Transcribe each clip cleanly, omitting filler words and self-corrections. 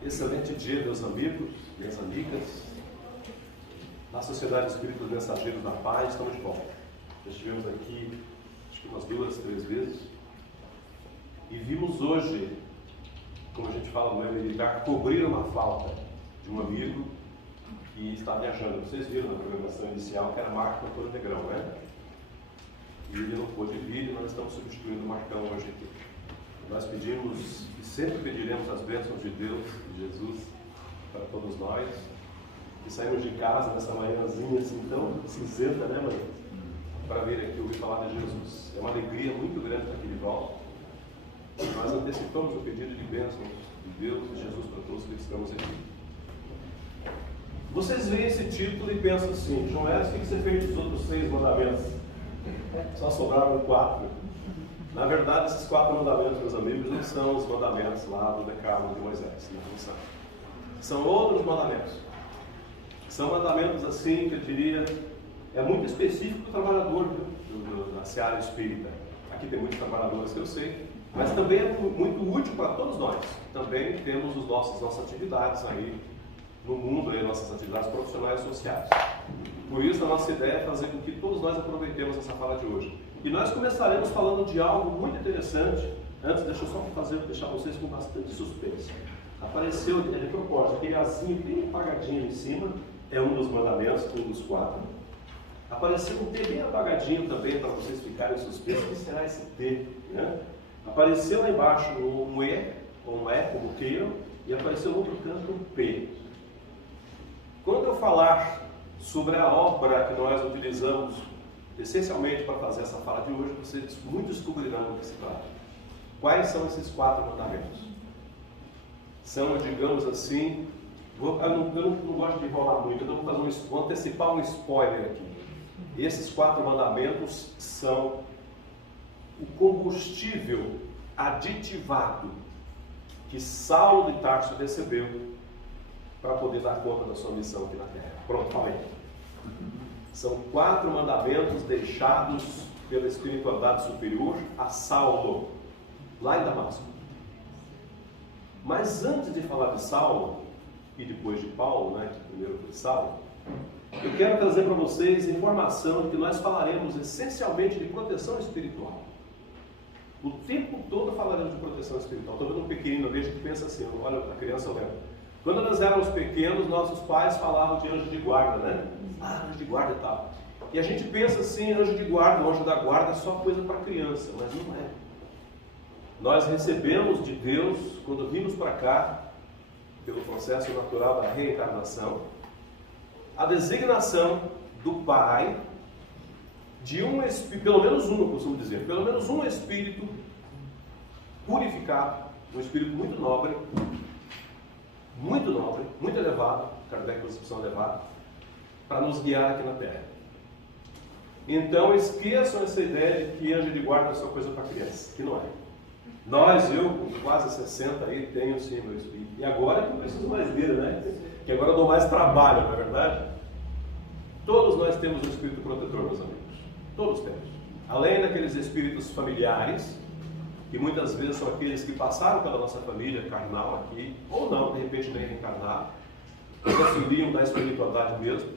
Excelente dia, meus amigos, minhas amigas. Na Sociedade Espírita dos Mensageiros da Paz, estamos de volta. Já estivemos aqui, acho que umas 2, 3 vezes. E vimos hoje, como a gente fala no meio militar, cobrir uma falta de um amigo que está viajando. Vocês viram na programação inicial que era Marco Antônio Negrão, né? E ele não pôde vir e nós estamos substituindo o Marcão hoje aqui. Nós pedimos e sempre pediremos as bênçãos de Deus, de Jesus, para todos nós, que saímos de casa nessa manhãzinha assim tão cinzenta, né, mãe? Para vir aqui ouvir falar de Jesus. É uma alegria muito grande para aquele volta. Nós antecipamos o pedido de bênçãos de Deus e de Jesus para todos que estamos aqui. Vocês veem esse título e pensam assim: João Eres, o que você fez dos outros 6 mandamentos? Só sobraram 4. Na verdade, esses 4 mandamentos, meus amigos, não são os mandamentos lá do Decálogo de Moisés. Não são. São outros mandamentos. São mandamentos assim, que eu diria, é muito específico do trabalhador da seara espírita. Aqui tem muitos trabalhadores que eu sei, mas também é muito útil para todos nós. Também temos nossas atividades aí no mundo, aí, nossas atividades profissionais e sociais. Por isso, a nossa ideia é fazer com que todos nós aproveitemos essa fala de hoje. E nós começaremos falando de algo muito interessante. Antes, deixa eu só deixar vocês com bastante suspense. Apareceu, de propósito, aquele azinho bem apagadinho em cima, é um dos mandamentos, um dos 4. Apareceu um T bem apagadinho também, para vocês ficarem suspensos. O que será esse T? Né? Apareceu lá embaixo um E, ou um E, como queiram, e apareceu no outro canto um P. Quando eu falar sobre a obra que nós utilizamos essencialmente para fazer essa fala de hoje, vocês muito descobrirão do que se trata. Quais são esses 4 mandamentos? São, digamos assim, eu não gosto de enrolar muito, então vou antecipar um spoiler aqui. Esses 4 mandamentos são o combustível aditivado que Saulo de Tarso recebeu para poder dar conta da sua missão aqui na Terra. Pronto, falei. São 4 mandamentos deixados pela espiritualidade superior a Saulo, lá em Damasco. Mas antes de falar de Saulo, e depois de Paulo, né, que primeiro foi Saulo, eu quero trazer para vocês informação de que nós falaremos essencialmente de proteção espiritual. O tempo todo falaremos de proteção espiritual. Estou vendo um pequenino, eu vejo que pensa assim, olha, a criança eu lembro. Quando nós éramos pequenos, nossos pais falavam de anjo de guarda, né? Ah, anjo de guarda e tal. E a gente pensa assim, anjo de guarda, anjo da guarda é só coisa para criança, mas não é. Nós recebemos de Deus, quando vimos para cá, pelo processo natural da reencarnação, a designação do Pai de um espírito, pelo menos um, eu costumo dizer, pelo menos um espírito purificado, um espírito muito nobre, muito elevado, Kardec concepção elevada, para nos guiar aqui na Terra. Então esqueçam essa ideia de que anjo de guarda é só coisa para criança, que não é. Eu com quase 60 aí, tenho sim meu espírito. E agora que não preciso mais dele, né? Que agora eu dou mais trabalho, não é verdade? Todos nós temos um espírito protetor, meus amigos. Todos temos. Além daqueles espíritos familiares, que muitas vezes são aqueles que passaram pela nossa família carnal aqui, ou não, de repente nem reencarnaram, que auxiliam da espiritualidade mesmo.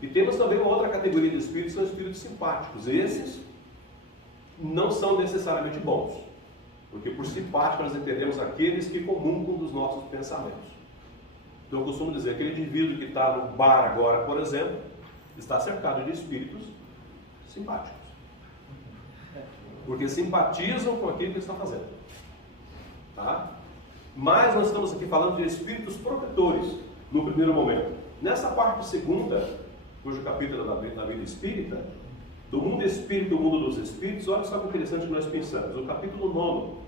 E temos também uma outra categoria de espíritos, são espíritos simpáticos. Esses não são necessariamente bons, porque por simpático nós entendemos aqueles que comungam dos nossos pensamentos. Então eu costumo dizer, aquele indivíduo que está no bar agora, por exemplo, está cercado de espíritos simpáticos. Porque simpatizam com aquilo que estão fazendo. Tá? Mas nós estamos aqui falando de espíritos protetores, no primeiro momento. Nessa parte segunda, cujo capítulo da vida espírita, do mundo espírita, do mundo dos espíritos, olha só que interessante que nós pensamos. O capítulo 9,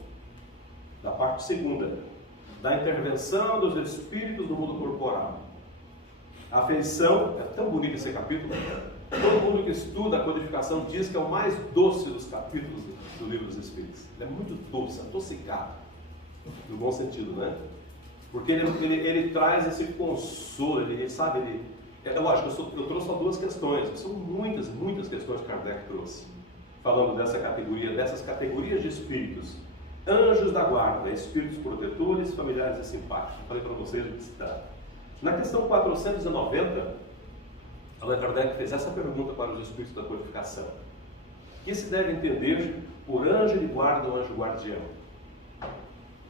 da parte segunda, da intervenção dos espíritos do mundo corporal. A afeição, é tão bonito esse capítulo, todo mundo que estuda a codificação diz que é o mais doce dos capítulos do livro dos Espíritos. Ele é muito doce, adocicado, no bom sentido, né? Porque ele traz esse consolo, ele sabe, é lógico, eu trouxe só 2 questões, são muitas questões que Kardec trouxe, falando dessas categorias de espíritos Anjos da guarda, espíritos protetores, familiares e simpáticos. Falei para vocês do que se trata. Na questão 490, Allan Kardec fez essa pergunta para os espíritos da codificação. O que se deve entender por anjo de guarda ou anjo guardião?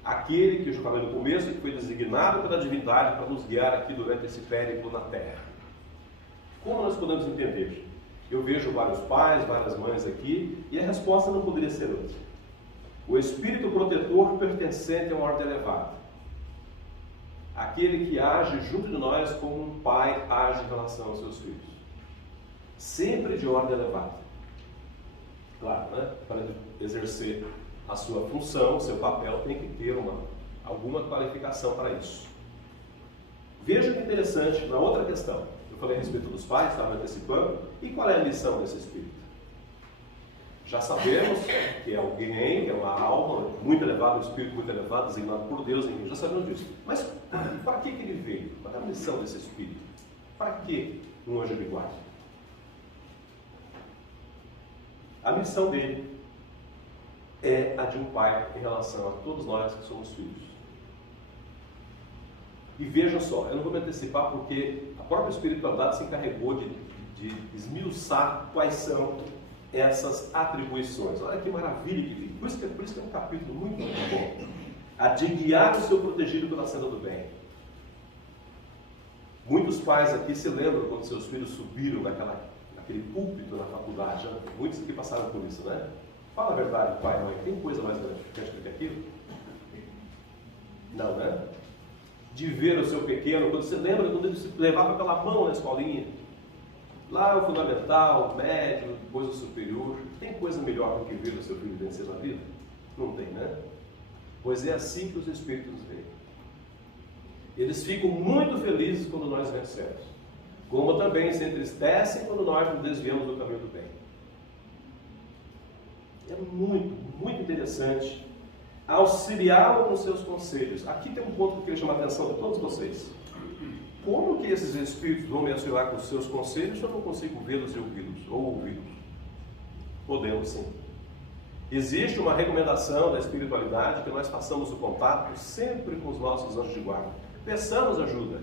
Aquele que eu já falei no começo, que foi designado pela divindade para nos guiar aqui durante esse périplo na Terra. Como nós podemos entender? Eu vejo vários pais, várias mães aqui, e a resposta não poderia ser outra. O espírito protetor pertencente a uma ordem elevada. Aquele que age junto de nós como um pai age em relação aos seus filhos. Sempre de ordem elevada. Claro, né? Para exercer a sua função, o seu papel, tem que ter alguma qualificação para isso. Veja que interessante, na outra questão, eu falei a respeito dos pais, estava antecipando, e qual é a missão desse espírito? Já sabemos que é alguém, é uma alma muito elevada, um espírito muito elevado, designado por Deus, já sabemos disso. Mas para que ele veio? Qual é a missão desse espírito? Para que um anjo de guarda? A missão dele é a de um pai em relação a todos nós que somos filhos. E veja só, eu não vou me antecipar porque a própria espiritualidade se encarregou de esmiuçar quais são essas atribuições. Olha que maravilha que fica. Por isso que é um capítulo muito bom. A de guiar o seu protegido pela senda do bem. Muitos pais aqui se lembram quando seus filhos subiram naquele púlpito na faculdade. Né? Muitos aqui passaram por isso, né? Fala a verdade, pai e mãe. Tem coisa mais gratificante do que aquilo? Não, né? De ver o seu pequeno, quando você lembra quando ele se levava pela mão na escolinha. Lá o fundamental, o médio, depois o superior. Tem coisa melhor do que ver o seu filho vencer na vida? Não tem, né? Pois é assim que os espíritos veem. Eles ficam muito felizes quando nós vencemos. Como também se entristecem quando nós nos desviamos do caminho do bem. É muito, muito interessante auxiliá-lo com seus conselhos. Aqui tem um ponto que eu queria chamar a atenção de todos vocês. Como que esses espíritos vão me auxiliar com os seus conselhos se eu não consigo vê-los e ouvi-los, ou ouvi-los? Podemos sim. Existe uma recomendação da espiritualidade que nós façamos o contato sempre com os nossos anjos de guarda. Peçamos ajuda.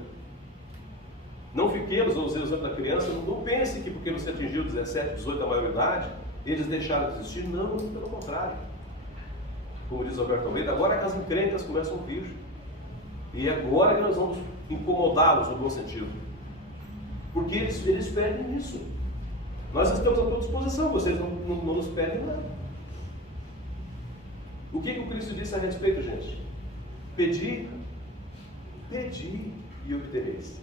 Não fiquemos, ou usei o exemplo da criança, não pense que porque você atingiu 17, 18 da maioridade, eles deixaram de existir. Não, pelo contrário. Como diz Alberto Almeida, agora é que as encrencas começam a vir. E agora que nós vamos incomodá-los no bom sentido. Porque eles pedem isso. Nós estamos à tua disposição, vocês não nos pedem nada. O que o Cristo disse a respeito, gente? Pedi e obtereis.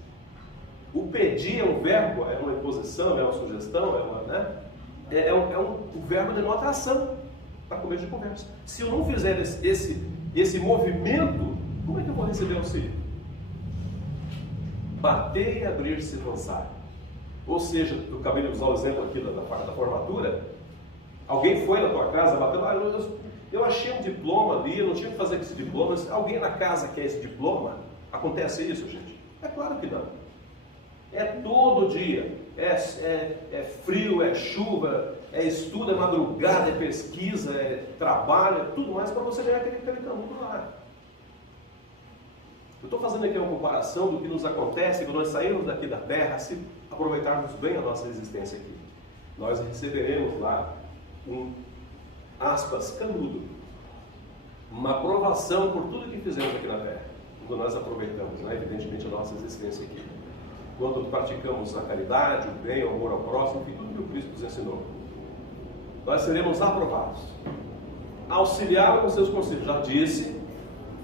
O pedir é um verbo, é uma imposição, é uma sugestão, um verbo de atração para começo de conversa. Se eu não fizer esse movimento, como é que eu vou receber auxílio? Bater e abrir-se e lançar. Ou seja, eu acabei de usar o exemplo aqui da formatura. Alguém foi na tua casa, bateu, eu achei um diploma ali, eu não tinha que fazer esse diploma. Alguém na casa quer esse diploma? Acontece isso, gente? É claro que não. É todo dia. É frio, é chuva, é estudo, é madrugada, é pesquisa, é trabalho, é tudo mais para você ganhar aquele canudo lá. Eu estou fazendo aqui uma comparação do que nos acontece quando nós saímos daqui da Terra, se aproveitarmos bem a nossa existência aqui. Nós receberemos lá canudo, uma aprovação por tudo que fizemos aqui na Terra, quando nós aproveitamos, né, evidentemente, a nossa existência aqui. Quando praticamos a caridade, o bem, o amor ao próximo, tudo que o Cristo nos ensinou. Nós seremos aprovados. Auxiliá-lo com seus conselhos. Já disse,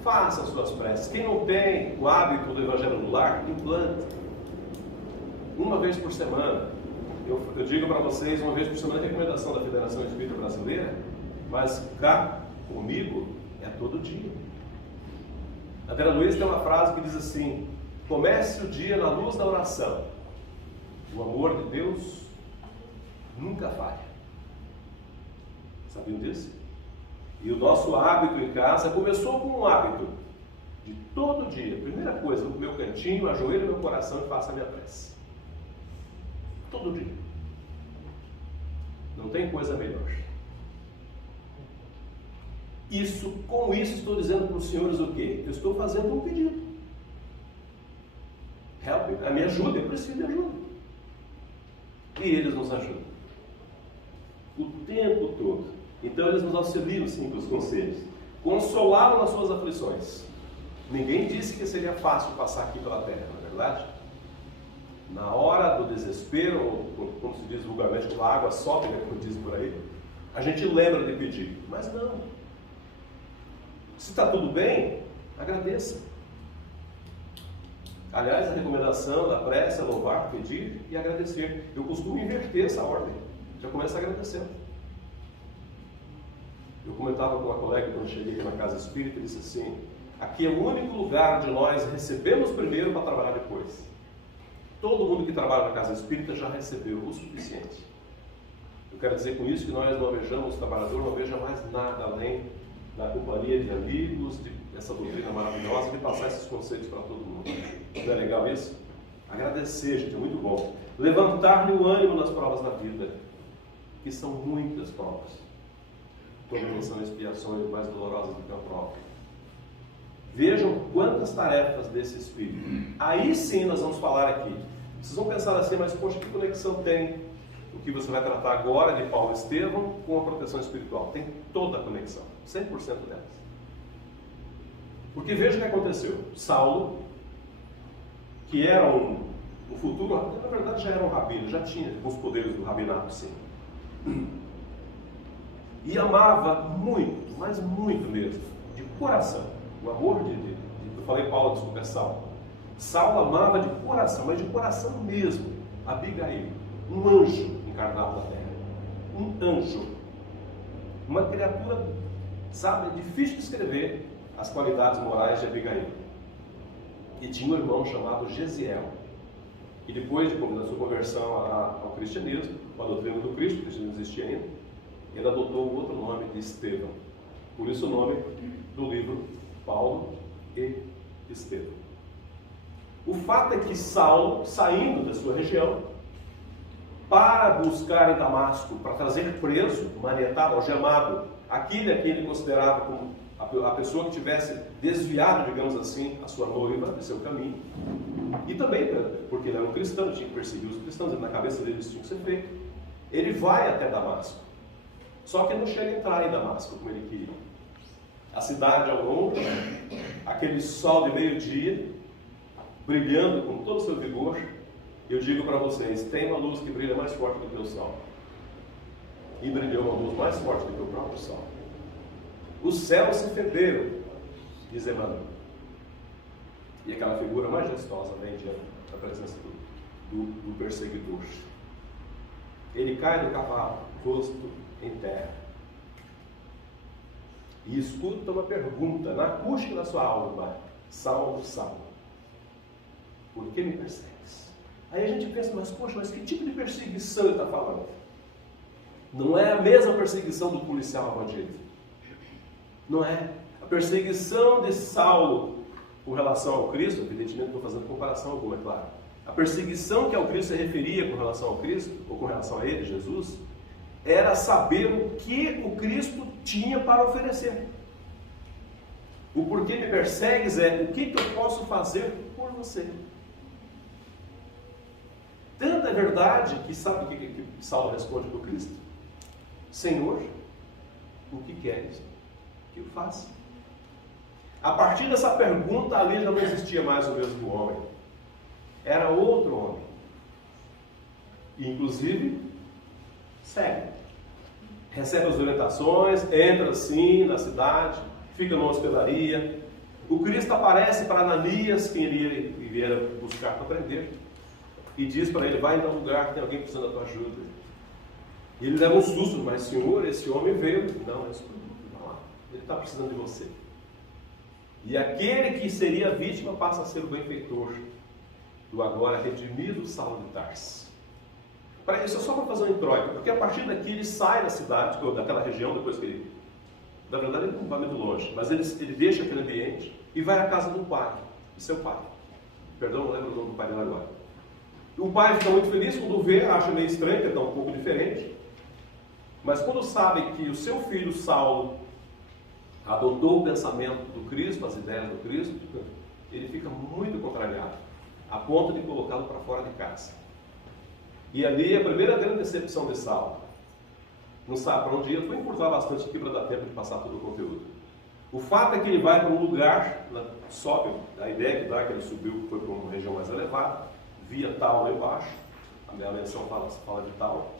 faça as suas preces. Quem não tem o hábito do Evangelho no lar, implante. Uma vez por semana. Eu digo para vocês, uma vez por semana é a recomendação da Federação Espírita Brasileira, mas cá, comigo, é todo dia. A Vera Luiz tem uma frase que diz assim: comece o dia na luz da oração. O amor de Deus nunca falha. Sabiam disso? E o nosso hábito em casa começou com um hábito de todo dia. Primeira coisa, no meu cantinho, ajoelho meu coração e faço a minha prece. Todo dia. Não tem coisa melhor. Com isso estou dizendo para os senhores o quê? Eu estou fazendo um pedido. Help me, me ajuda, eu preciso de ajuda. E eles nos ajudam. O tempo todo. Então eles nos auxiliam sim com os conselhos. Consolaram nas suas aflições. Ninguém disse que seria fácil passar aqui pela terra, não é verdade? Na hora do desespero, ou como se diz vulgarmente, quando a água sobe, né, como diz por aí, a gente lembra de pedir, mas não. Se está tudo bem, agradeça. Aliás, a recomendação da prece é louvar, pedir e agradecer. Eu costumo inverter essa ordem. Já começa agradecendo. Eu comentava com uma colega quando cheguei aqui na casa espírita e disse assim: aqui é o único lugar onde nós recebemos primeiro para trabalhar depois. Todo mundo que trabalha na casa espírita já recebeu o suficiente. Eu quero dizer com isso que nós não almejamos, o trabalhador não almeja mais nada além da companhia de amigos, dessa doutrina maravilhosa, de passar esses conceitos para todo mundo. Não é legal isso? Agradecer, gente, é muito bom. Levantar-lhe o ânimo nas provas da vida, que são muitas provas. Todas não são expiações mais dolorosas do que a prova. Vejam quantas tarefas desse Espírito. Aí sim nós vamos falar aqui. Vocês vão pensar assim, mas poxa, que conexão tem o que você vai tratar agora de Paulo Estevão com a proteção espiritual? Tem toda a conexão, 100% delas. Porque veja o que aconteceu. Saulo, que era um futuro, na verdade já era um rabino, já tinha os poderes do rabinato, sim. E amava muito, mas muito mesmo, de coração. O amor eu falei Paulo, desculpa, é Saulo. Saulo amava de coração, mas de coração mesmo, Abigail, um anjo encarnado na terra. Um anjo. Uma criatura, sabe, é difícil de descrever as qualidades morais de Abigail. E tinha um irmão chamado Gesiel. E depois da sua conversão ao cristianismo, a doutrina do Cristo, que não existia ainda, ele adotou o outro nome de Estevão. Por isso o nome do livro Paulo e Estevão. O fato é que Saulo, saindo da sua região, para buscar em Damasco, para trazer preso, manietado, algemado, aquele a quem ele considerava como a pessoa que tivesse desviado, digamos assim, a sua noiva do seu caminho. E também, porque ele era um cristão, tinha que perseguir os cristãos, na cabeça dele isso tinha que ser feito. Ele vai até Damasco. Só que não chega a entrar em Damasco como ele queria. A cidade ao longe, aquele sol de meio-dia, brilhando com todo o seu vigor. Eu digo para vocês, tem uma luz que brilha mais forte do que o sol. E brilhou uma luz mais forte do que o próprio sol. Os céus se federam, diz Emmanuel. E aquela figura majestosa vem diante da presença do perseguidor. Ele cai do cavalo, rosto em terra. E escuta uma pergunta na acústica da sua alma: Saulo, Saulo, por que me persegues? Aí a gente pensa, mas poxa, mas que tipo de perseguição ele está falando? Não é a mesma perseguição do policial a bandido. Não é. A perseguição de Saulo com relação ao Cristo, evidentemente estou fazendo comparação alguma, é claro. A perseguição que ao Cristo se referia com relação ao Cristo, ou com relação a ele, Jesus, era saber o que o Cristo tinha para oferecer. O porquê me persegues é o que eu posso fazer por você. Tanta é verdade que sabe o que Saulo responde para o Cristo? Senhor, o que queres que eu faça? A partir dessa pergunta, ali já não existia mais o mesmo homem. Era outro homem. E, inclusive, segue. Recebe as orientações, entra assim na cidade, fica numa hospedaria. O Cristo aparece para Ananias, quem ele viera buscar para prender, e diz para ele: vai em um lugar que tem alguém precisando da tua ajuda. E ele leva um susto: mas Senhor, esse homem veio. Não, não lá. Ele está precisando de você. E aquele que seria a vítima passa a ser o benfeitor do agora redimido Saulo de Tarso. Para isso é só para fazer um introito, porque a partir daqui ele sai da cidade, daquela região, depois que ele... Na verdade ele não vai muito longe, mas ele deixa aquele ambiente e vai à casa do pai, do seu pai. Perdão, não lembro o nome do pai dele agora. O pai fica muito feliz quando vê, acha meio estranho, que está um pouco diferente. Mas quando sabe que o seu filho Saulo adotou o pensamento do Cristo, as ideias do Cristo, ele fica muito contrariado, a ponto de colocá-lo para fora de casa. E ali a primeira grande decepção de Saulo. Não sabe para onde ir, foi encurtar bastante aqui para dar tempo de passar todo o conteúdo. O fato é que ele vai para um lugar, sobe, a ideia que dá é que ele subiu, foi para uma região mais elevada, via Tal lá embaixo, a minha menção fala de Tal.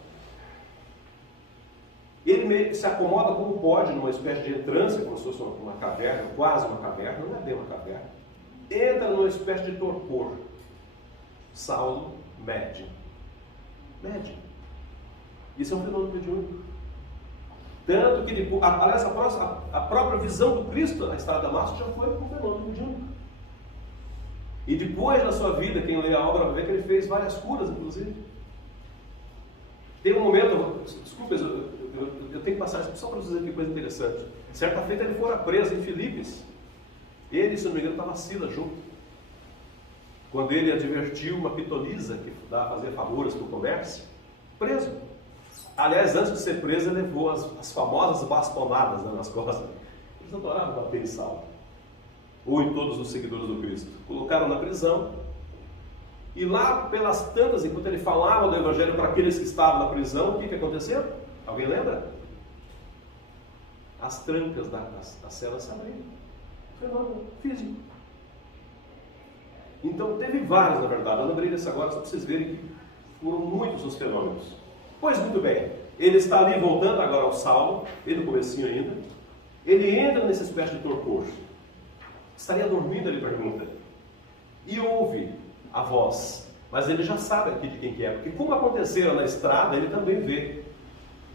Ele se acomoda como pode, numa espécie de entrância, como se fosse uma caverna, quase uma caverna, não é bem uma caverna. Entra numa espécie de torpor. Saulo mede. Mede. Isso é um fenômeno mediúnico. Tanto que, aliás, a própria visão do Cristo na estrada da Damasco já foi um fenômeno mediúnico. E depois da sua vida, quem lê a obra vai ver que ele fez várias curas, inclusive. Tem um momento, desculpa, eu tenho que passar isso só para dizer que coisa interessante. Certa feita ele fora preso em Filipos. Ele, se não me engano, estava Sila junto. Quando ele advertiu uma pitonisa que fazia favores para o comércio, preso. Aliás, antes de ser preso, ele levou as famosas bastonadas, né, nas costas. Eles adoravam bater em Saulo, ou em todos os seguidores do Cristo. Colocaram na prisão, e lá pelas tantas, enquanto ele falava do Evangelho para aqueles que estavam na prisão, o que aconteceu? Alguém lembra? As trancas das celas se abriram. Fenômeno físico. Então teve vários, na verdade. Eu não abri isso agora só para vocês verem que foram muitos os fenômenos. Pois muito bem, ele está ali voltando agora ao Saulo, ele no comecinho ainda. Ele entra nessa espécie de torpor. Estaria dormindo, ele pergunta. E ouve a voz. Mas ele já sabe aqui de quem que é. Porque como aconteceu na estrada, ele também vê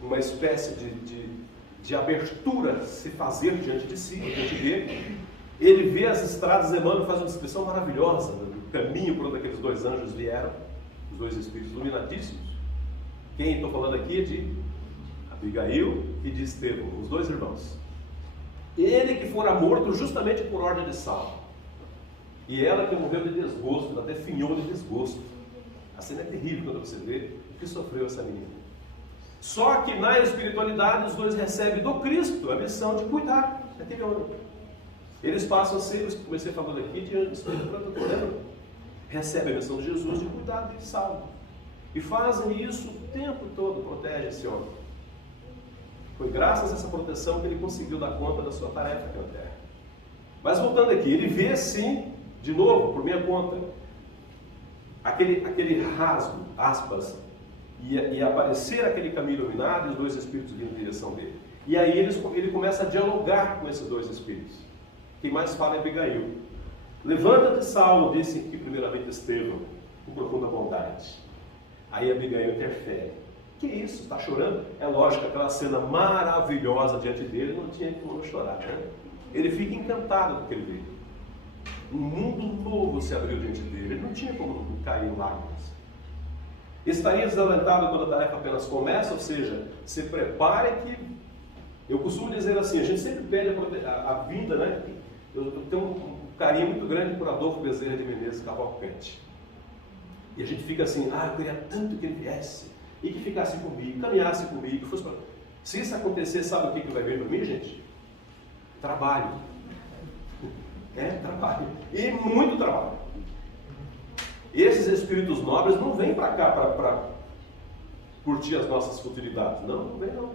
uma espécie de abertura se fazer diante de si, diante dele. Ele vê as estradas, Emmanuel faz uma descrição maravilhosa do caminho por onde aqueles dois anjos vieram, os dois espíritos iluminadíssimos. Quem estou falando aqui é de Abigail e de Estevão, os dois irmãos. Ele que fora morto justamente por ordem de Saulo. E ela que morreu de desgosto, ela definhou de desgosto. A cena é terrível quando você vê o que sofreu essa menina. Só que na espiritualidade os dois recebem do Cristo a missão de cuidar daquele homem. Eles passam a ser, comecei falando aqui, diante do Espírito Protetor, recebem a missão de Jesus de cuidar de Saulo. E fazem isso o tempo todo, protegem esse homem. Foi graças a essa proteção que ele conseguiu dar conta da sua tarefa aqui na terra. Mas voltando aqui, ele vê sim, de novo, por minha conta, aquele rasgo, aspas, e aparecer aquele caminho iluminado e os dois espíritos vindo em direção dele. E aí ele começa a dialogar com esses dois espíritos. Quem mais fala é Abigail. Levanta-te, Saulo, disse aqui primeiramente Estevão, com profunda bondade. Aí Abigail interfere. Que isso? Está chorando? É lógico, aquela cena maravilhosa diante dele, não tinha como não chorar, né? Ele fica encantado com o que ele vê. Um mundo novo se abriu diante dele, ele não tinha como não cair em lágrimas. Estaria desalentado quando a tarefa apenas começa, ou seja, se prepare que... Eu costumo dizer assim, a gente sempre pede a vinda, né? Eu tenho um carinho muito grande por Adolfo Bezerra de Menezes Cavalcante. E a gente fica assim, eu queria tanto que ele viesse, e que ficasse comigo, caminhasse comigo, fosse pra... Se isso acontecer, sabe o que vai vir para mim, gente? Trabalho. Trabalho. E muito trabalho. Esses espíritos nobres não vêm para cá para curtir as nossas futilidades. Não vem não.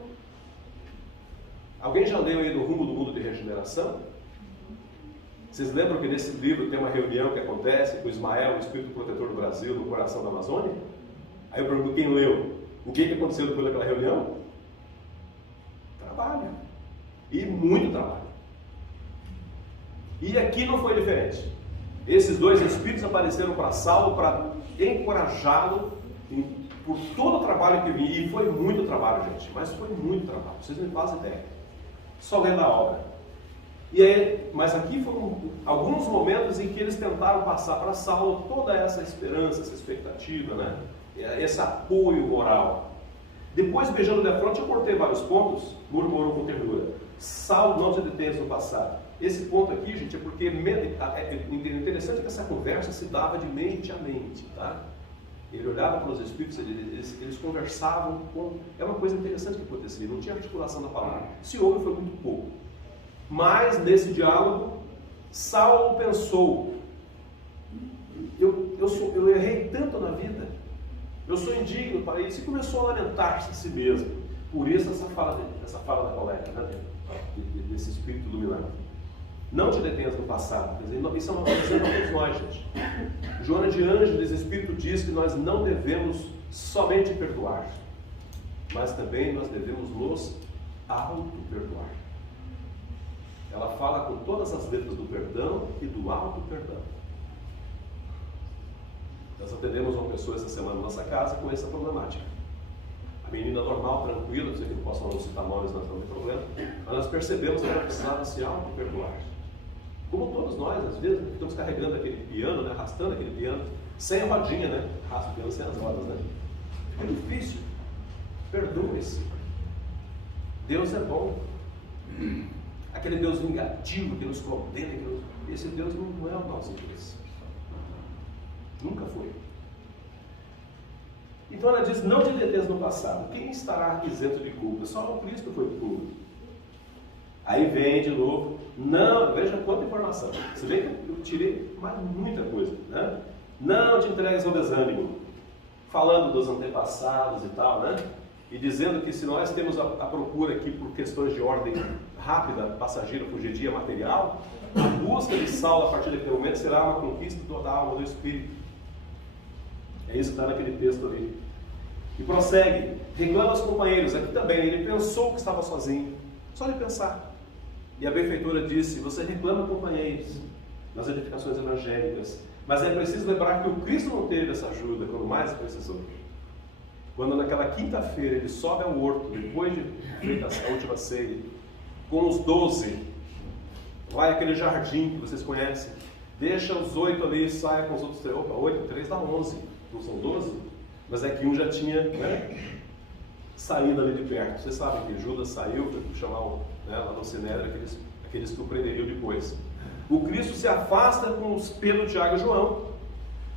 Alguém já leu aí No Rumo do Mundo de Regeneração? Vocês lembram que nesse livro tem uma reunião que acontece com Ismael, o Espírito Protetor do Brasil, no coração da Amazônia? Aí eu pergunto quem leu. O que aconteceu depois daquela reunião? Trabalho. E muito trabalho. E aqui não foi diferente. Esses dois espíritos apareceram para Saulo para encorajá-lo por todo o trabalho que vinha. E foi muito trabalho, gente. Mas foi muito trabalho. Vocês não fazem ideia. Só lendo a obra. E aí, mas aqui foram alguns momentos em que eles tentaram passar para Saulo toda essa esperança, essa expectativa, né? Esse apoio moral. Depois, beijando de fronte, eu cortei vários pontos, murmurou com ternura. Saulo não se detém no passado. Esse ponto aqui, gente, é porque é interessante que essa conversa se dava de mente a mente, tá? Ele olhava para os espíritos, eles conversavam com... É uma coisa interessante que acontecia, não tinha articulação da palavra. Se houve, foi muito pouco. Mas nesse diálogo, Saulo pensou: eu errei tanto na vida, eu sou indigno para isso, e começou a lamentar-se a si mesmo. Por isso essa fala da colega, né? Desse espírito dominante. Não te detenhas no passado. Quer dizer, isso é uma coisa para todos nós, gente. Joana de Ângeles, Espírito, diz que nós não devemos somente perdoar, mas também nós devemos nos auto-perdoar. Ela fala com todas as letras do perdão e do auto-perdão. Nós atendemos uma pessoa essa semana na nossa casa com essa problemática. A menina normal, tranquila, não sei que não posso não citar nomes, nós não tem problema, mas nós percebemos que ela precisava se auto-perdoar. Como todos nós, às vezes, ficamos carregando aquele piano, né, arrastando aquele piano, sem a rodinha, né? Arrasta o piano sem as rodas, né? É difícil. Perdoe-se. Deus é bom. Aquele Deus vingativo que nos condena, esse Deus não é o nosso interesse. Nunca foi. Então ela diz: não te detenhas no passado. Quem estará isento de culpa? Só o Cristo foi puro. Aí vem de novo. Não, veja quanta informação. Você vê que eu tirei mais muita coisa, né? Não te entregues ao desânimo. Falando dos antepassados e tal, né? E dizendo que se nós temos a procura aqui por questões de ordem rápida, passageira, fugidia, material, a busca de Saulo a partir daquele momento será uma conquista da alma, do espírito. É isso que está naquele texto ali. E prossegue, reclama aos companheiros. Aqui também, ele pensou que estava sozinho, só de pensar. E a benfeitora disse: você reclama, companheiros, nas edificações evangélicas, mas é preciso lembrar que o Cristo não teve essa ajuda quando mais precisou. Quando naquela quinta-feira ele sobe ao horto, depois de feita a última ceia, com os 12, vai aquele jardim que vocês conhecem, deixa os 8 ali e sai com os outros 3. Opa, 8, 3 dá 11, não são 12? Mas é que um já tinha, né, saído ali de perto. Vocês sabem que Judas saiu para chamar, né, lá no Sinédrio, aqueles que o prenderiam depois. O Cristo se afasta com os Pedro, Tiago e João,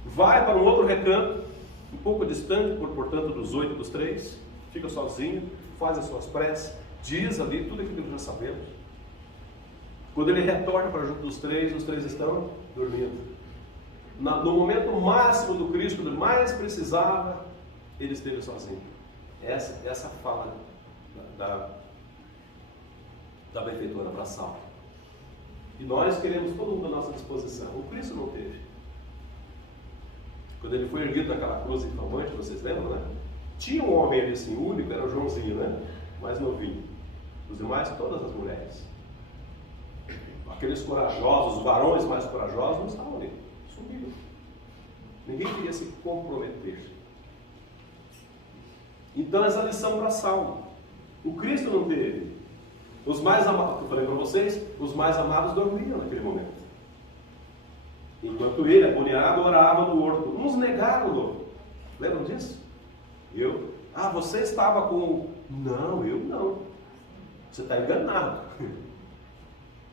vai para um outro recanto, um pouco distante, portanto, dos 8 dos 3, fica sozinho, faz as suas preces, diz ali tudo aquilo que já sabemos. Quando ele retorna para junto dos 3, os 3 estão dormindo. No momento máximo do Cristo, quando mais precisava, ele esteve sozinho. Essa fala da benfeitora para Saulo. E nós queremos todo mundo à nossa disposição. O Cristo não teve. Quando ele foi erguido naquela cruz infamante, vocês lembram, né? Tinha um homem ali assim, único, era o Joãozinho, né? Mais novinho. Os demais, todas as mulheres. Aqueles corajosos, os varões mais corajosos, não estavam ali. Sumiram. Ninguém queria se comprometer. Então essa lição para Saulo. O Cristo não teve. Os mais amados, eu falei para vocês, os mais amados dormiam naquele momento. Enquanto ele, agoniado, orava no horto. Uns negaram-no. Lembram disso? Você estava com... Não, eu não. Você está enganado.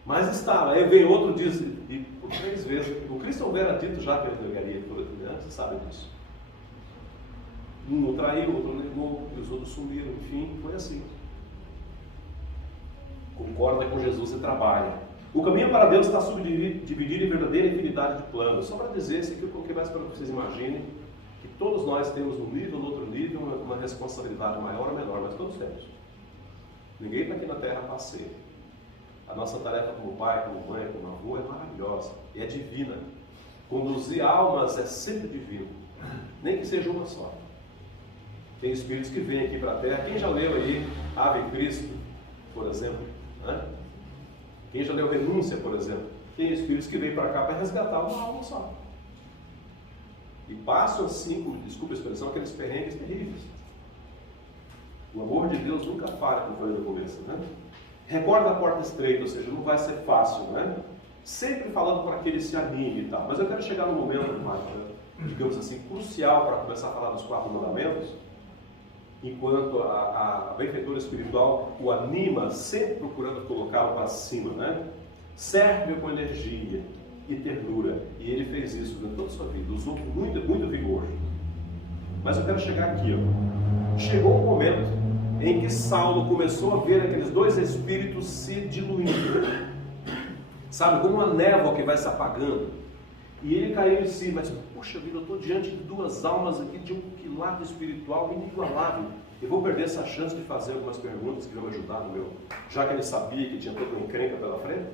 Mas estava. Aí vem outro diz, e por 3 vezes. O Cristo houvera dito já que ele negaria por aqui, né? Você sabe disso. Um o traiu, o outro negou, e os outros sumiram. Enfim, foi assim. Concorda com Jesus e trabalha. O caminho para Deus está subdividido em verdadeira infinidade de planos. Só para dizer, isso aqui é o que mais para que vocês imaginem, que todos nós temos um nível, no outro nível, uma responsabilidade maior ou menor, mas todos temos. Ninguém está aqui na Terra a passeio. A nossa tarefa como pai, como mãe, como avô é maravilhosa e é divina. Conduzir almas é sempre divino, nem que seja uma só. Tem espíritos que vêm aqui para a Terra. Quem já leu aí Ave Cristo, por exemplo? Né? Quem já leu Renúncia, por exemplo? Tem espíritos que vêm para cá para resgatar uma alma só. E passam assim, desculpa a expressão, aqueles perrengues terríveis. O amor de Deus nunca falha, como falei no começo, né? Recorda a porta estreita, ou seja, não vai ser fácil, né? Sempre falando para que ele se anime e tal. Mas eu quero chegar num momento, digamos assim, crucial para começar a falar dos 4 mandamentos, enquanto a benfeitora espiritual o anima, sempre procurando colocá-lo para cima, né? Serve com energia e ternura. E ele fez isso durante toda a sua vida, usou muito, muito vigor. Mas eu quero chegar aqui, ó. Chegou um momento em que Saulo começou a ver aqueles 2 espíritos se diluindo. Sabe, como uma névoa que vai se apagando. E ele caiu em si, mas, puxa vida, eu estou diante de duas almas aqui de um quilate espiritual inigualável. Eu vou perder essa chance de fazer algumas perguntas que vão me ajudar no meu... Já que ele sabia que tinha toda uma encrenca pela frente,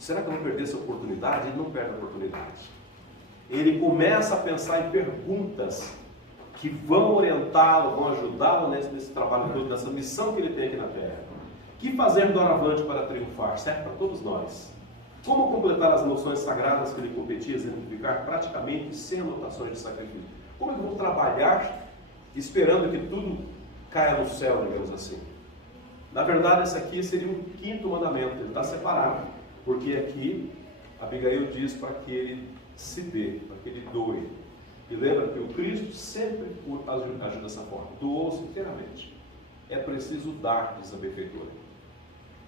será que eu vou perder essa oportunidade? Ele não perde a oportunidade. Ele começa a pensar em perguntas que vão orientá-lo, vão ajudá-lo nesse trabalho todo, nessa missão que ele tem aqui na Terra. O que fazer doravante para triunfar? Serve para todos nós. Como completar as noções sagradas que ele competia exemplificar praticamente sem anotações de sacrifício? Como é que eu vou trabalhar esperando que tudo caia no céu, digamos assim? Na verdade, esse aqui seria o quinto mandamento, ele está separado. Porque aqui, Abigail diz para que ele se dê, para que ele doe. E lembra que o Cristo sempre ajuda dessa forma, doou-se inteiramente. É preciso dar, diz a benfeitora.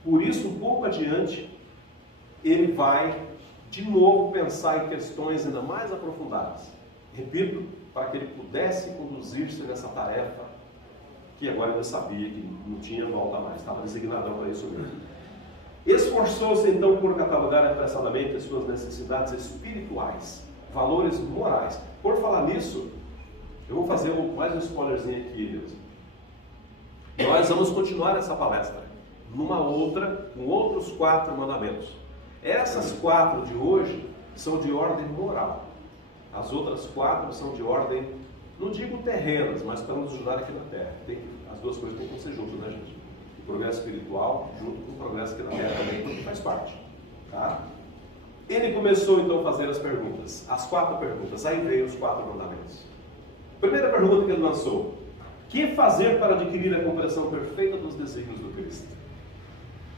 Por isso, um pouco adiante, ele vai de novo pensar em questões ainda mais aprofundadas. Repito, para que ele pudesse conduzir-se nessa tarefa, que agora ele sabia que não tinha volta mais, estava designadão para isso mesmo. Esforçou-se então por catalogar apressadamente as suas necessidades espirituais, valores morais. Por falar nisso, eu vou fazer mais um spoilerzinho aqui, Deus. Nós vamos continuar essa palestra numa outra, com outros 4 mandamentos. Essas 4 de hoje são de ordem moral. As outras 4 são de ordem, não digo terrenas, mas para nos ajudar aqui na Terra. As duas coisas têm que ser juntas, né, gente? O progresso espiritual junto com o progresso aqui na Terra também, tudo faz parte. Tá? Ele começou então a fazer as perguntas, as 4 perguntas. Aí veio os 4 mandamentos. Primeira pergunta que ele lançou: que fazer para adquirir a compreensão perfeita dos desígnios do Cristo?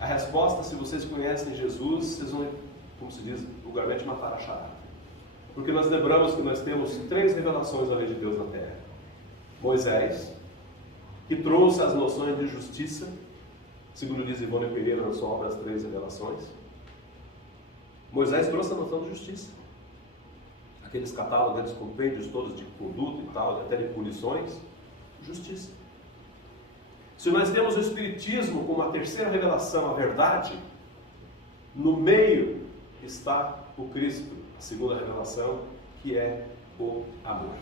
A resposta, se vocês conhecem Jesus, vocês vão, como se diz, vulgarmente matar a charada. Porque nós lembramos que nós temos 3 revelações da lei de Deus na Terra. Moisés, que trouxe as noções de justiça, segundo diz Ivone Pereira na sua obra As 3 Revelações. Moisés trouxe a noção de justiça. Aqueles catálogos, aqueles compêndios todos de conduta e tal, até de punições. Justiça. Se nós temos o Espiritismo como a terceira revelação, a verdade, no meio está o Cristo, a segunda revelação, que é o amor.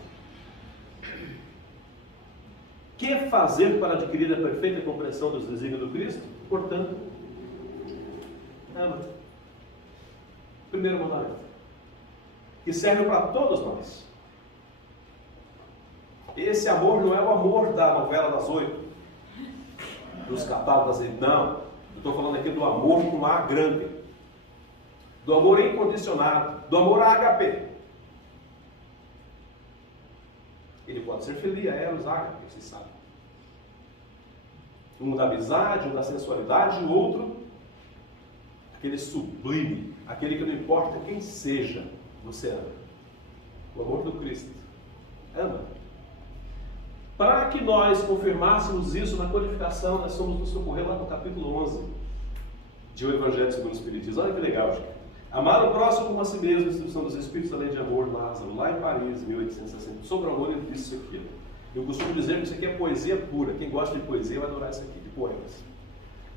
Que fazer para adquirir a perfeita compreensão dos desígnios do Cristo? Portanto, ama. Primeiro mandamento, que serve para todos nós. Esse amor não é o amor da novela das 8, dos catálogos, não. Eu estou falando aqui do amor com A grande, do amor incondicionado, do amor ágape. Ele pode ser filia, eros, ágape, vocês sabem. Um da amizade, um da sensualidade, e o outro, aquele sublime, aquele que não importa quem seja, você ama. O amor do Cristo. Ama. Para que nós confirmássemos isso na codificação, nós somos nos socorrer lá no capítulo 11 de O Evangelho segundo o Espiritismo. Olha que legal, gente. Amar o próximo como a si mesmo, a instrução dos Espíritos, a lei de amor, Lázaro, lá em Paris, 1860. Sobre o amor, ele disse isso aqui. Eu costumo dizer que isso aqui é poesia pura. Quem gosta de poesia vai adorar isso aqui, de poemas.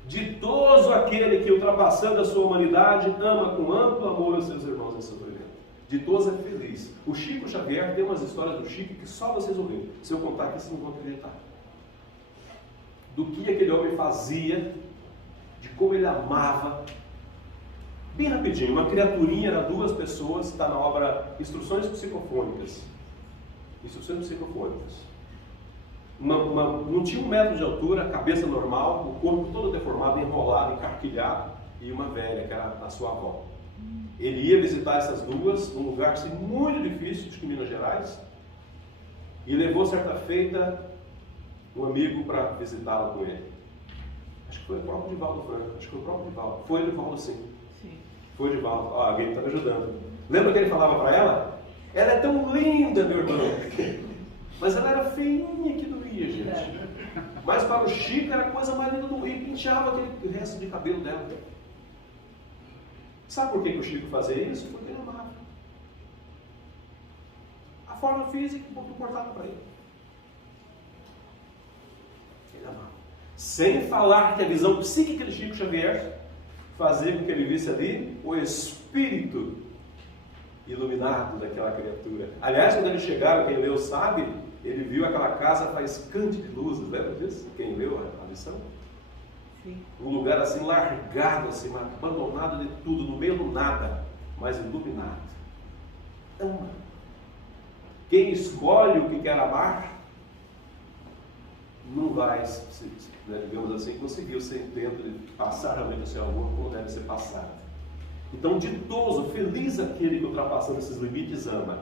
Ditoso aquele que, ultrapassando a sua humanidade, ama com amplo amor os seus irmãos em sofrimento. Ditoso é feliz. O Chico Xavier tem umas histórias do Chico que só vocês ouvirem. Se eu contar aqui, vocês não vão acreditar. Do que aquele homem fazia, de como ele amava. Bem rapidinho, uma criaturinha, era 2 pessoas, está na obra Instruções Psicofônicas. Instruções Psicofônicas. Não tinha 1 metro de altura, cabeça normal, o corpo todo deformado, enrolado, encarquilhado, e uma velha, que era a sua avó. Ele ia visitar essas 2 num lugar assim, muito difícil, acho que em Minas Gerais, e levou certa feita um amigo para visitá-la com ele. Acho que foi o próprio Divaldo Franco, acho que foi o próprio Divaldo. Foi o Divaldo, sim. Foi o Divaldo. Alguém está me ajudando. Lembra que ele falava para ela? Ela é tão linda, meu irmão. Mas ela era feinha que doía, gente. Mas para o Chico era a coisa mais linda do mundo. Ele pinchava aquele resto de cabelo dela. Sabe por que o Chico fazia isso? Porque ele amava. A forma física importava para ele. Ele amava. Sem falar que a visão psíquica de Chico Xavier fazer com que ele visse ali o espírito iluminado daquela criatura. Aliás, quando eles chegaram, quem leu sabe, ele viu aquela casa faiscante de luzes, lembra disso? Quem leu a lição? Sim. Um lugar assim largado, assim, abandonado de tudo, no meio do nada, mas iluminado. Ama. Quem escolhe o que quer amar, não vai, digamos assim, conseguir o seu intento de passar realmente o seu amor como deve ser passado. Então, ditoso, feliz aquele que ultrapassando esses limites ama.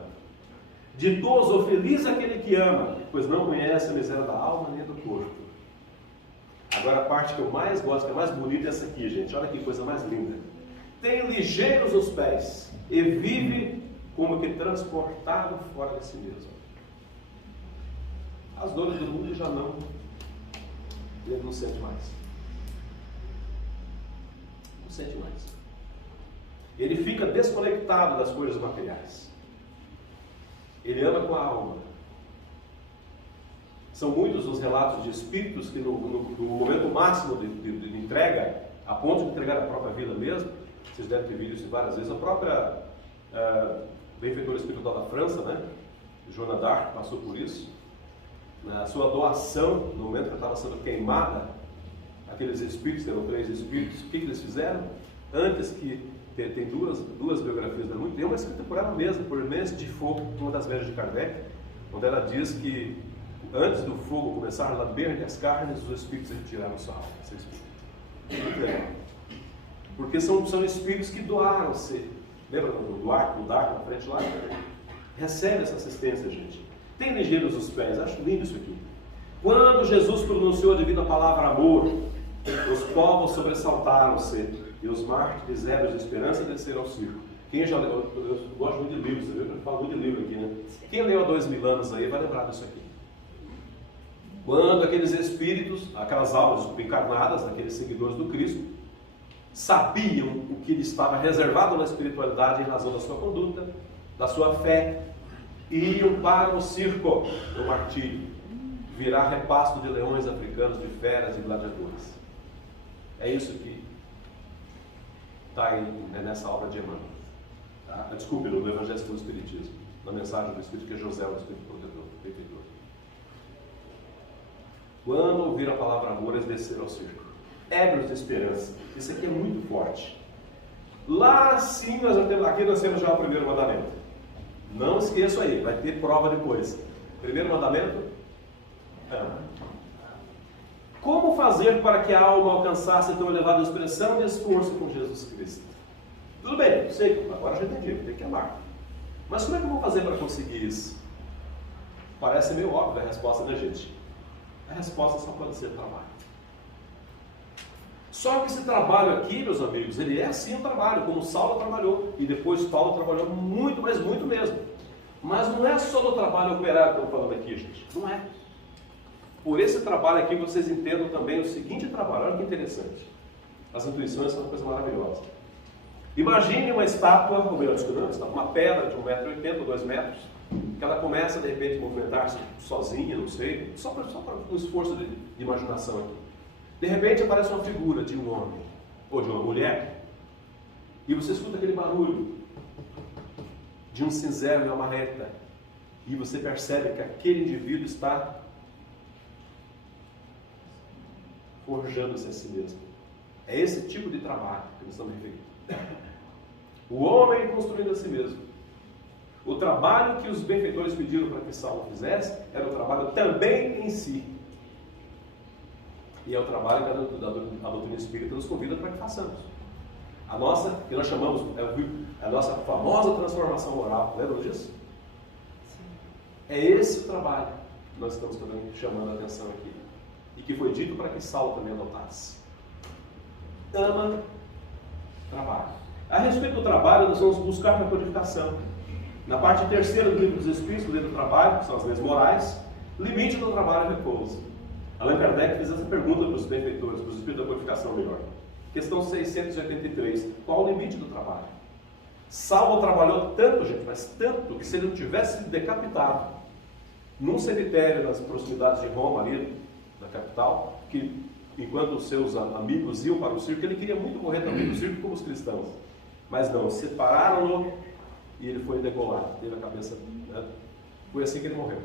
Ditoso, feliz aquele que ama, pois não conhece a miséria da alma nem do corpo. Agora a parte que eu mais gosto, que é mais bonita, é essa aqui, gente. Olha que coisa mais linda. Tem ligeiros os pés e vive como que transportado fora de si mesmo. As dores do mundo já não, ele não sente mais. Não sente mais. Ele fica desconectado das coisas materiais. Ele ama com a alma. São muitos os relatos de espíritos que no momento máximo de entrega, a ponto de entregar a própria vida mesmo, vocês devem ter visto isso várias vezes, a própria benfeitora espiritual da França, né? Joana d'Arc passou por isso. Na sua doação, no momento que ela estava sendo queimada, aqueles espíritos, eram 3 espíritos, o que eles fizeram? Antes que tem duas biografias dela, tem uma escrita por ela mesma, por Hermès de Fogo, uma das velhas de Kardec, onde ela diz que antes do fogo começar a lamber as carnes, os espíritos retiraram sua alma. Muito legal. Porque são espíritos que doaram-se. Lembra do arco na frente lá? Recebe essa assistência, gente. Tem ligeiros os pés, acho lindo isso aqui. Quando Jesus pronunciou a divina palavra amor, os povos sobressaltaram-se e os mártires eram de esperança desceram ao circo. Quem já leu, eu gosto muito de livros, você viu? Eu falo muito de livro aqui, né? Quem leu há 2000 anos aí vai lembrar disso aqui. Quando aqueles espíritos, aquelas almas encarnadas, aqueles seguidores do Cristo, sabiam o que lhe estava reservado na espiritualidade em razão da sua conduta, da sua fé, e iam para o circo do martírio, virar repasto de leões africanos, de feras e gladiadores. É isso que está nessa obra de Emmanuel. Tá? Desculpe, no Evangelho segundo o Espiritismo, na mensagem do Espírito, que é José, o Espírito Protetor, benfeitor. Quando ouviram a palavra amor, eles desceram ao circo, ébrios de esperança. Isso aqui é muito forte. Lá sim, aqui nós temos já o primeiro mandamento. Não esqueça aí, vai ter prova depois. Primeiro mandamento, ama. Como fazer para que a alma alcançasse tão elevada expressão de esforço com Jesus Cristo? Tudo bem, sei, agora já entendi, tem que amar. Mas como é que eu vou fazer para conseguir isso? Parece meio óbvio a resposta, né, gente? A resposta só pode ser trabalho. Só que esse trabalho aqui, meus amigos, ele é assim um trabalho, como Saulo trabalhou, e depois Paulo trabalhou muito, mas muito mesmo. Mas não é só do trabalho operário que eu estou falando aqui, gente. Não é. Por esse trabalho aqui, vocês entendam também o seguinte trabalho, olha que interessante. As intuições são uma coisa maravilhosa. Imagine uma estátua, ou melhor, uma pedra de 1,80 m ou 2 metros, que ela começa, de repente, a movimentar-se sozinha, não sei, só para um esforço de imaginação aqui. De repente aparece uma figura de um homem, ou de uma mulher, e você escuta aquele barulho de um cinzel e uma marreta, e você percebe que aquele indivíduo está forjando-se a si mesmo. É esse tipo de trabalho que nós estamos referindo. O homem construindo a si mesmo. O trabalho que os benfeitores pediram para que Saulo fizesse era o trabalho também em si. E é o trabalho que a doutrina espírita nos convida para que façamos. A nossa, que nós chamamos, a nossa famosa transformação moral, lembram disso? É esse o trabalho que nós estamos também chamando a atenção aqui. E que foi dito para que Saulo também adotasse. Ama, trabalho. A respeito do trabalho, nós vamos buscar a codificação. Na parte terceira do livro dos Espíritos, do livro do trabalho, que são as leis morais, limite do trabalho e repouso. Allan Kardec fez essa pergunta para os benfeitores, para os espíritos da codificação melhor. Questão 683. Qual o limite do trabalho? Saulo trabalhou tanto, gente, mas tanto, que se ele não tivesse sido decapitado num cemitério nas proximidades de Roma, ali, na capital, que enquanto os seus amigos iam para o circo, ele queria muito morrer também no circo como os cristãos. Mas não, separaram-no e ele foi degolar, teve a cabeça, né? Foi assim que ele morreu.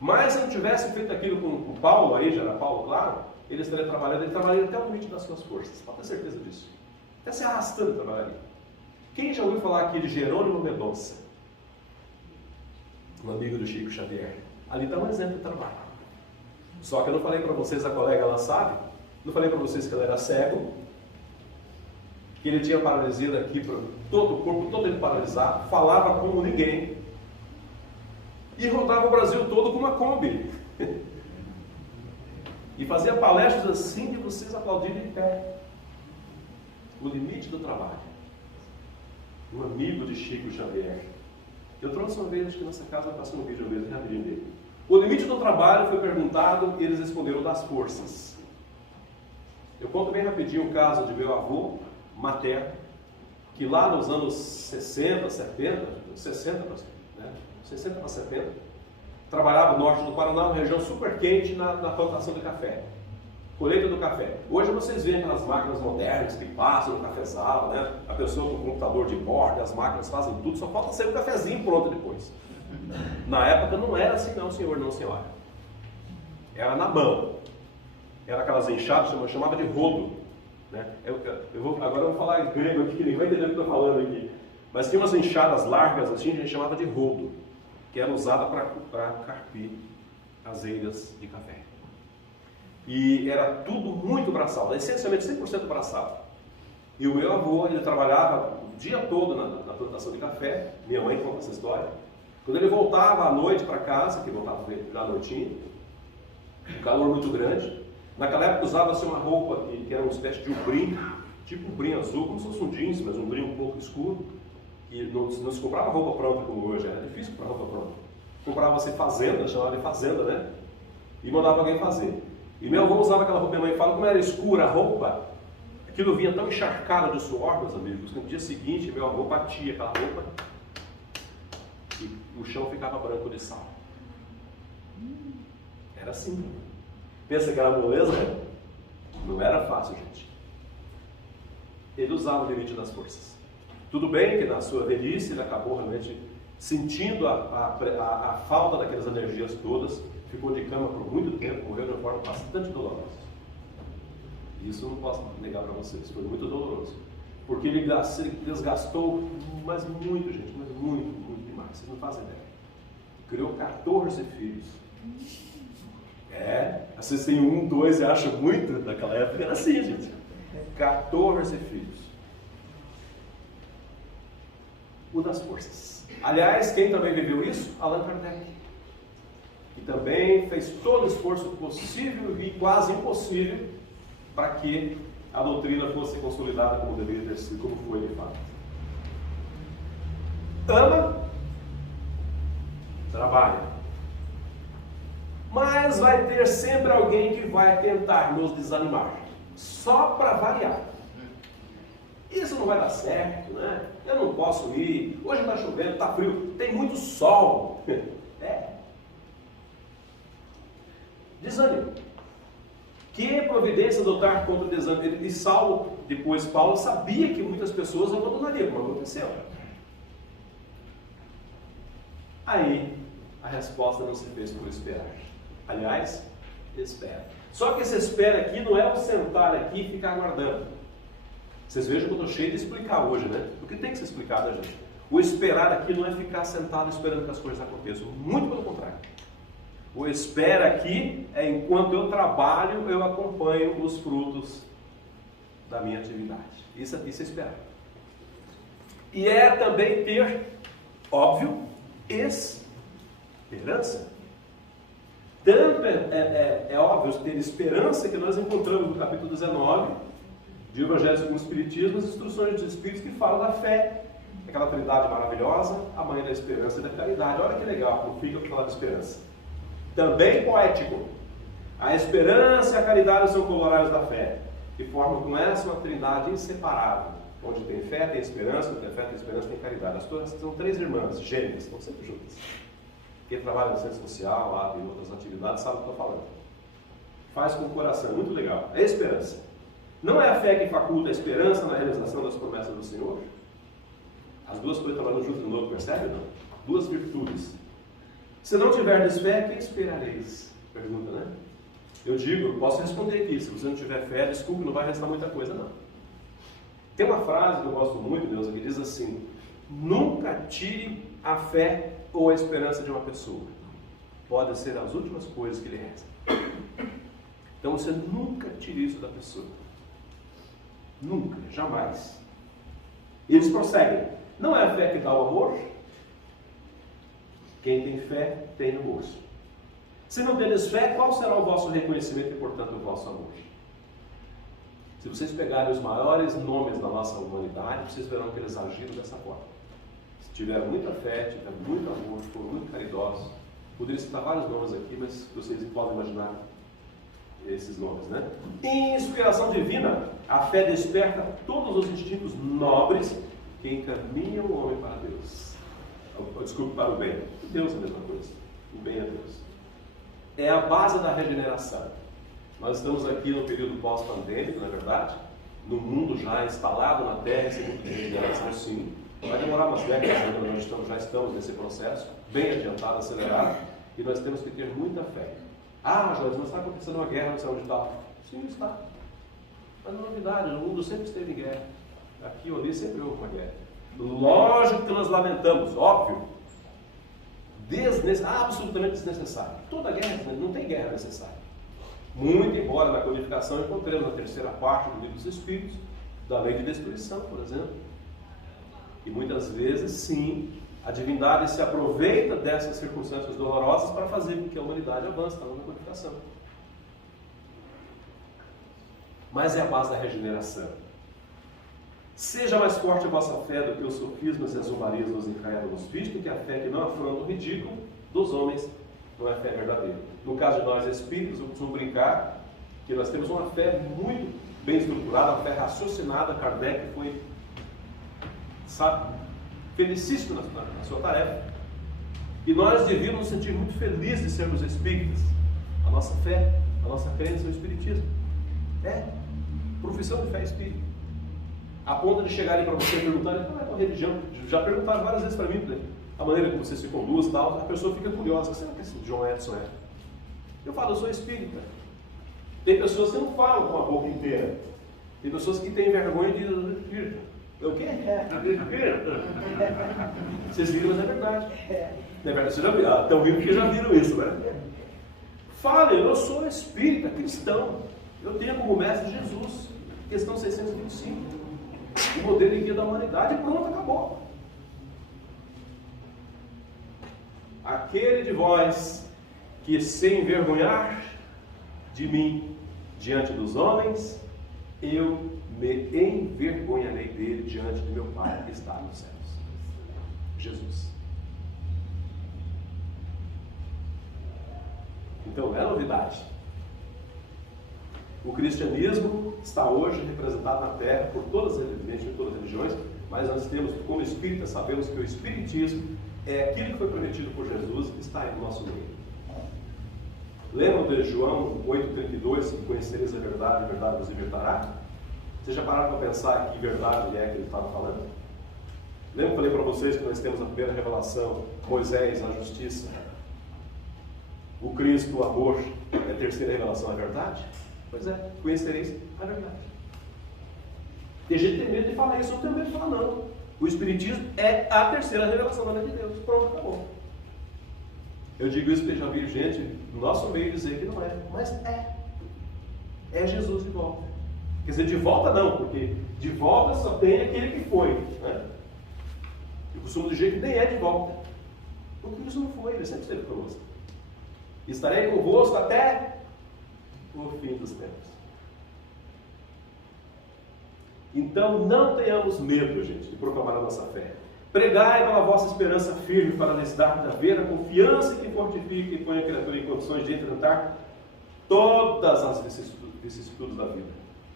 Mas se não tivesse feito aquilo com Paulo, aí já era Paulo, claro, ele estaria trabalhando, ele trabalharia até o limite das suas forças, pode ter certeza disso. Até se arrastando trabalharia. Quem já ouviu falar aqui de Jerônimo Mendonça? Um amigo do Chico Xavier. Ali está um exemplo de trabalho. Só que eu não falei para vocês, a colega ela sabe, não falei para vocês que ele era cego, que ele tinha paralisia daqui, todo o corpo todo ele paralisado, falava como ninguém, e rodava o Brasil todo com uma Kombi. E fazia palestras assim de vocês aplaudirem em pé. O limite do trabalho. Um amigo de Chico Xavier. Eu trouxe uma vez, acho que nessa casa passou um vídeo mesmo, rapidinho dele. O limite do trabalho foi perguntado e eles responderam das forças. Eu conto bem rapidinho o caso de meu avô materno, que lá nos anos 60, 70, 60 para 70, trabalhava no norte do Paraná, uma região super quente na plantação de café, colheita do café. Hoje vocês veem aquelas máquinas modernas que passam no cafezal, né? A pessoa com o computador de bordo, as máquinas fazem tudo, só falta ser o cafezinho pronto depois. Na época não era assim não, senhor, não senhora. Era na mão. Era aquelas enxadas, chamava de rodo. Né? Agora eu vou falar em grego aqui, que ninguém vai entender o que eu estou falando aqui. Mas tinha umas enxadas largas assim, a gente chamava de rodo, que era usada para carpir as eilhas de café. E era tudo muito braçal, essencialmente 100% braçal. E o meu avô, ele trabalhava o dia todo na plantação de café, minha mãe conta essa história. Quando ele voltava à noite para casa, que voltava já à noitinha, um calor muito grande, naquela época usava-se uma roupa que era uma espécie de um brim, tipo um brim azul, como se fosse um jeans, mas um brim um pouco escuro. E não se comprava roupa pronta como hoje, era difícil comprar roupa pronta. Comprava-se fazenda, chamava de fazenda, né? E mandava alguém fazer. E meu avô usava aquela roupa, minha mãe fala, como era escura a roupa, aquilo vinha tão encharcado de suor, meus amigos, que no dia seguinte meu avô batia aquela roupa e o chão ficava branco de sal. Era assim. Pensa que era moleza? Não era fácil, gente. Ele usava o limite das forças. Tudo bem que na sua velhice ele acabou realmente sentindo a falta daquelas energias todas, ficou de cama por muito tempo, morreu de uma forma bastante dolorosa. Isso eu não posso negar para vocês, foi muito doloroso. Porque ele desgastou, mas muito, gente, mas muito demais, vocês não fazem ideia. Criou 14 filhos. Vocês têm 1, 2 e acham muito? Naquela época era assim, gente. 14 filhos. O das forças. Aliás, quem também viveu isso? Allan Kardec. Que também fez todo o esforço possível e quase impossível para que a doutrina fosse consolidada como deveria ter sido, como foi de fato. Ama, trabalha. Mas vai ter sempre alguém que vai tentar nos desanimar. Só para variar. Isso não vai dar certo, né? Eu não posso ir. Hoje está chovendo, está frio, tem muito sol. Desânimo. Que providência adotar contra o desânimo? E Saulo, depois Paulo, sabia que muitas pessoas abandonariam, como aconteceu. Aí, a resposta não se fez por esperar. Aliás, espera. Só que esse espera aqui não é o sentar aqui e ficar aguardando. Vocês vejam que eu estou cheio de explicar hoje, né? Porque tem que ser explicado, gente. O esperar aqui não é ficar sentado esperando que as coisas aconteçam. Muito pelo contrário. O espera aqui é enquanto eu trabalho, eu acompanho os frutos da minha atividade. Isso é esperar. E é também ter, óbvio, esperança. Tanto é óbvio ter esperança que nós encontramos no capítulo 19 de Evangelho segundo o Espiritismo, as instruções dos Espíritos que falam da fé, aquela trindade maravilhosa, a mãe da esperança e da caridade. Olha que legal, por fim eu falar de esperança. Também poético. A esperança e a caridade são corolários da fé, que formam com essa uma trindade inseparável. Onde tem fé, tem esperança, onde tem fé, tem esperança, tem caridade. As duas são 3 irmãs, gêmeas, estão sempre juntas. Quem trabalha no centro social, lá, tem outras atividades, sabe o que eu estou falando. faz com o coração, muito legal. É a esperança. Não é a fé que faculta a esperança na realização das promessas do Senhor? As duas coisas trabalhando juntas de novo, percebe? Não? Duas virtudes. Se não tiverdes fé, quem esperareis? Pergunta, né? Eu digo, eu posso responder aqui, se você não tiver fé, desculpe, não vai restar muita coisa, não. Tem uma frase que eu gosto muito, Deus, que diz assim: nunca tire a fé ou a esperança de uma pessoa. Podem ser as últimas coisas que ele resta. Então você nunca tire isso da pessoa. Nunca, jamais. E eles prosseguem. Não é a fé que dá o amor? Quem tem fé, tem amor. Se não tendes fé, qual será o vosso reconhecimento e, portanto, o vosso amor? Se vocês pegarem os maiores nomes da nossa humanidade, vocês verão que eles agiram dessa forma. Se tiveram muita fé, tiveram muito amor, foram muito caridosos. Poderia citar vários nomes aqui, mas vocês podem imaginar esses nomes, né? Em inspiração divina, a fé desperta todos os instintos nobres que encaminham o homem para Deus. Desculpe, para o bem. Deus é a mesma coisa. O bem é Deus. É a base da regeneração. Nós estamos aqui no período pós-pandêmico, não é verdade? No mundo já instalado na Terra, esse mundo de regeneração, sim. Vai demorar umas décadas ainda, nós já estamos nesse processo, bem adiantado, acelerado, e nós temos que ter muita fé. Ah, Jorge, mas está acontecendo uma guerra, não sei onde está. Sim, está. Mas não é novidade, no mundo sempre esteve em guerra. Aqui ou ali sempre houve uma guerra. Lógico que nós lamentamos, óbvio. Absolutamente desnecessário. Toda guerra, não tem guerra necessária. Muito embora na codificação encontremos na terceira parte do livro dos Espíritos, da lei de destruição, por exemplo. E muitas vezes, sim, a divindade se aproveita dessas circunstâncias dolorosas para fazer com que a humanidade avance na codificação. Mas é a base da regeneração. Seja mais forte a vossa fé do que os sofismas e as zombarias dos incrédulos, visto que a fé que não afronta o ridículo dos homens não é fé verdadeira. No caso de nós espíritos, eu costumo brincar que nós temos uma fé muito bem estruturada, uma fé raciocinada. Kardec foi, felicíssimo na sua tarefa. E nós devíamos nos sentir muito felizes de sermos espíritas. A nossa fé, a nossa crença no espiritismo. É profissão de fé espírita. A ponto de chegarem para você e perguntarem qual é a tua religião. Já perguntaram várias vezes para mim, a maneira que você se conduz e tal. A pessoa fica curiosa. Será que esse John Edson é? Eu falo, eu sou espírita. Tem pessoas que não falam com a boca inteira. Tem pessoas que têm vergonha de dizer, o quê? Vocês viram, mas é verdade. Não é verdade? Vocês já viram, estão vindo porque já viram isso, né? Falem, eu sou espírita, cristão. Eu tenho como mestre Jesus. Questão 625. O modelo de guia da humanidade, e pronto, acabou. Aquele de vós que se envergonhar de mim diante dos homens, eu me envergonharei dele diante de meu Pai que está nos céus. Jesus. Então, é novidade. O cristianismo está hoje representado na Terra por todas as religiões, mas nós temos, como espíritas, sabemos que o espiritismo é aquilo que foi prometido por Jesus e está aí no nosso meio. Lembram de João 8,32, que conhecereis a verdade vos libertará? Vocês já pararam para pensar que verdade é que ele estava falando? Lembra que eu falei para vocês que nós temos a primeira revelação, Moisés, a justiça, o Cristo, o amor, a terceira revelação, a verdade? Pois é, conhecereis a verdade. Tem gente que tem medo de falar isso, eu não tenho medo de falar não. O Espiritismo é a terceira revelação da lei de Deus. Pronto, acabou. Eu digo isso porque já vi gente no nosso meio dizer que não é, mas é. É Jesus de volta. Quer dizer, de volta não, porque de volta só tem aquele que foi. Né? Eu costumo dizer que nem é de volta. Porque isso não foi, ele sempre esteve conosco. Estarei convosco até o fim dos tempos. Então não tenhamos medo, gente, de proclamar a nossa fé. Pregai pela vossa esperança firme para lhes dar da ver a confiança que fortifica e põe a criatura em condições de enfrentar todas as vicissitudes da vida.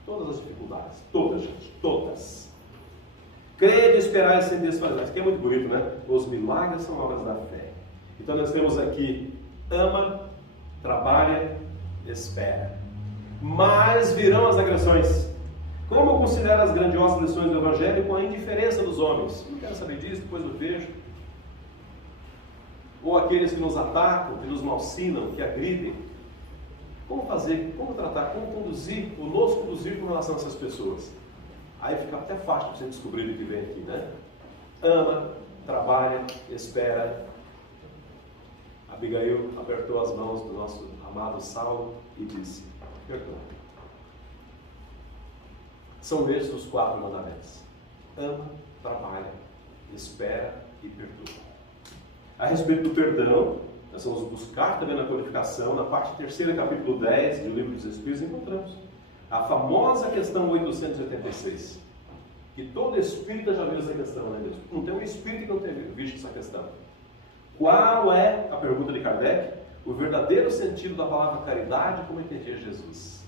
Todas as dificuldades. Todas, gente. Todas. Crede, esperai sem desfazer. Isso aqui é muito bonito, né? Os milagres são obras da fé. Então nós temos aqui: ama, trabalha, espera. mas virão as agressões. Como considera as grandiosas lições do Evangelho com a indiferença dos homens? Não quero saber disso, depois eu vejo. Ou aqueles que nos atacam, que nos malsinam, que agridem. Como fazer, como tratar, como conduzir, ou nos conduzir com relação a essas pessoas? Aí fica até fácil para você descobrir o que vem aqui, né? Ama, trabalha, espera. Abigail apertou as mãos do nosso amado Saulo e disse: perdoa. São esses os 4 mandamentos. Ama, trabalha, espera e perdoa. A respeito do perdão, nós vamos buscar também na codificação, na parte 3ª, capítulo 10 do Livro dos Espíritos, encontramos a famosa questão 886. Que todo espírita já viu essa questão, né, mesmo? Não tem um espírito que não tenha visto essa questão. Qual é, a pergunta de Kardec, o verdadeiro sentido da palavra caridade como entendia Jesus?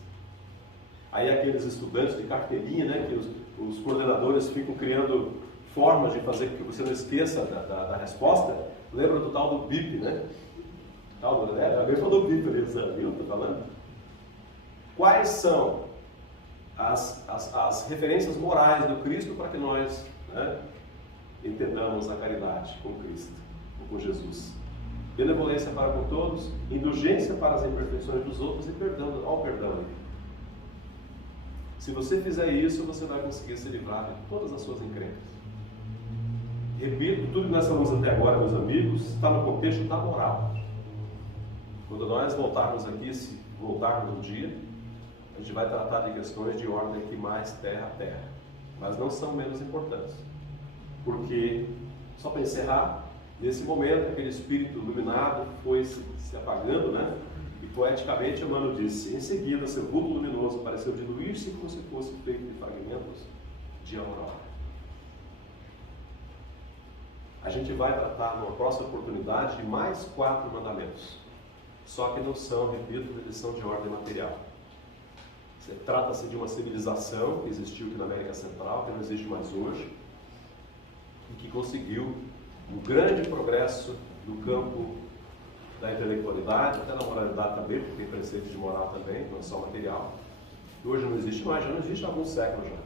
Aí aqueles estudantes de carteirinha, né, que os coordenadores ficam criando formas de fazer com que você não esqueça da resposta. Lembra do tal do BIP, né? Alguém falou do BIP ali, viu? Estou falando. Quais são as referências morais do Cristo para que nós, né, entendamos a caridade com Cristo, ou com Jesus? Benevolência para com todos, indulgência para as imperfeições dos outros e perdão ao perdão. Se você fizer isso, você vai conseguir se livrar de todas as suas encrencas. Repito, tudo que nós falamos até agora, meus amigos, está no contexto da moral. Quando nós voltarmos aqui, se voltarmos um dia, a gente vai tratar de questões de ordem aqui mais terra a terra, mas não são menos importantes. Porque, só para encerrar, nesse momento, aquele espírito iluminado foi se apagando, né? E poeticamente Emmanuel disse: em seguida, seu vulto luminoso pareceu diluir-se como se fosse feito de fragmentos de aurora. A gente vai tratar numa próxima oportunidade de mais 4 mandamentos. Só que não são, repito, eles são de ordem material. Trata-se de uma civilização que existiu aqui na América Central, que não existe mais hoje, e que conseguiu um grande progresso no campo da intelectualidade, até na moralidade também, porque tem preceitos de moral também, não é só material. Que hoje não existe mais, já não existe há alguns séculos já.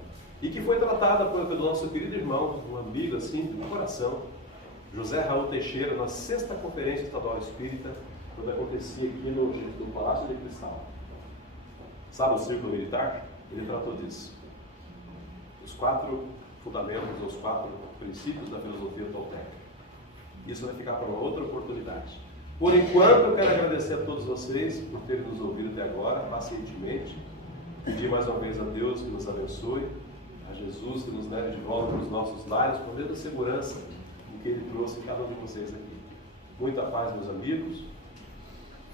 E que foi tratada pelo nosso querido irmão, um amigo assim, do coração, José Raul Teixeira, na 6ª Conferência Estadual Espírita, quando acontecia aqui no Palácio de Cristal. Sabe o círculo militar? Ele tratou disso. Os 4 fundamentos, os 4 princípios da filosofia tolteca. Isso vai ficar para uma outra oportunidade. Por enquanto, eu quero agradecer a todos vocês por terem nos ouvido até agora, pacientemente. Pedir mais uma vez a Deus que nos abençoe, a Jesus que nos leve de volta para os nossos lares, com toda a segurança que Ele trouxe cada um de vocês aqui. Muita paz, meus amigos.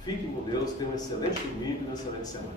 Fiquem com Deus, tenham um excelente domingo e uma excelente semana.